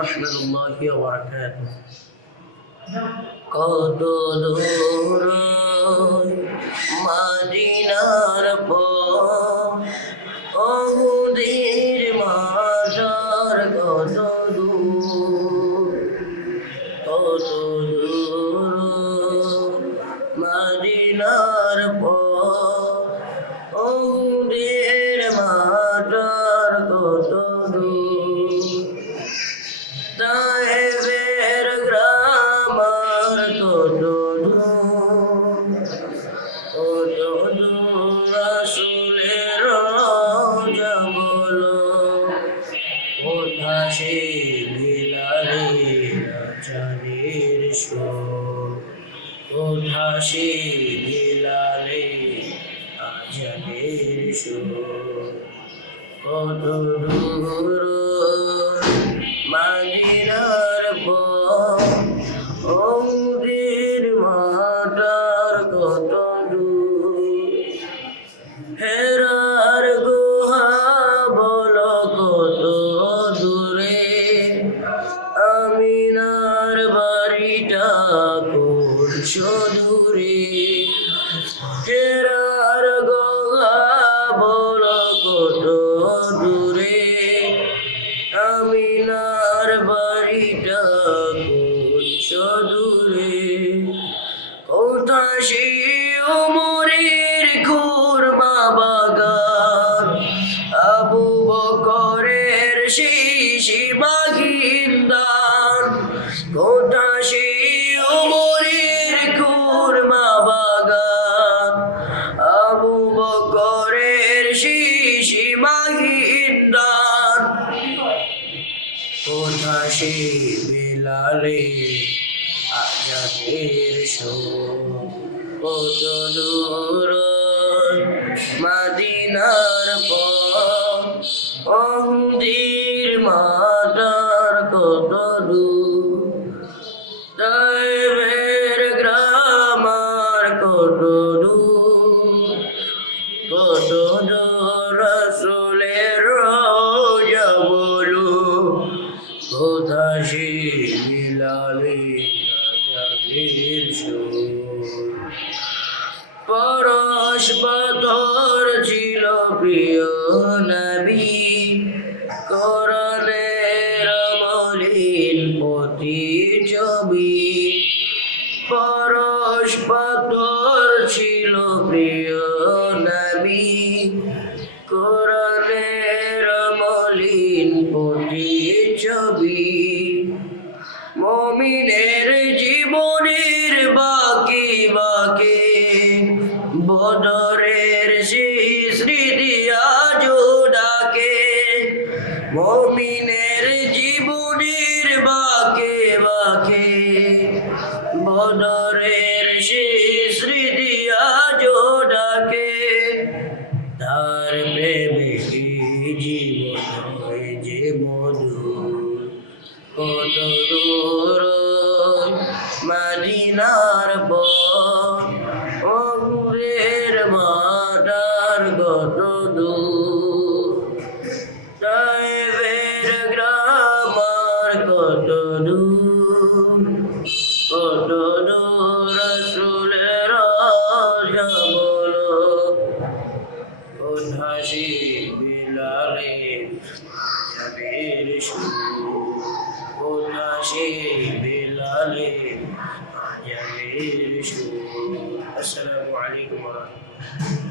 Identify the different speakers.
Speaker 1: ورحمة الله وبركاته কত দূর মাদিনার পহুদের রাজানের সুর দিলালে আজানের কত দূর মাদিনার বাড়িটা করছ দূরে। হেরার গুহা বল কত দূরে। আমিনার বাড়িটা করছ দূরে। কোথা সে উমরের খুরমা বাগান? আবু বকরের শিশি বাগিন্দান কোথা বিলালে আজাদের কত দূর মাদিনার অন্দির মাতার পরশ ছিল প্রিয় নবী। করণের মলিন পতি ছবি। পরশ পাথর ছিল প্রিয় নবী। করণের মলিন পতি ছবি। মমিনের বদরের স্মৃতি আজও ডাকে মমিনের জীবনের বাকে বাকে, বদরের স্মৃতি আজও ডাকে তার প্রেমে জীবন যে মধুর? কত দূর মাদিনার পর মাটার কত দূর? তাইবের গ্রামার কত দূর? কত দূর রসুলের জবল কোথাসি বিলালে যাবের সুর। কোথাসি বিলালে ضلال عن جميع السلام عليكم ورحمة الله.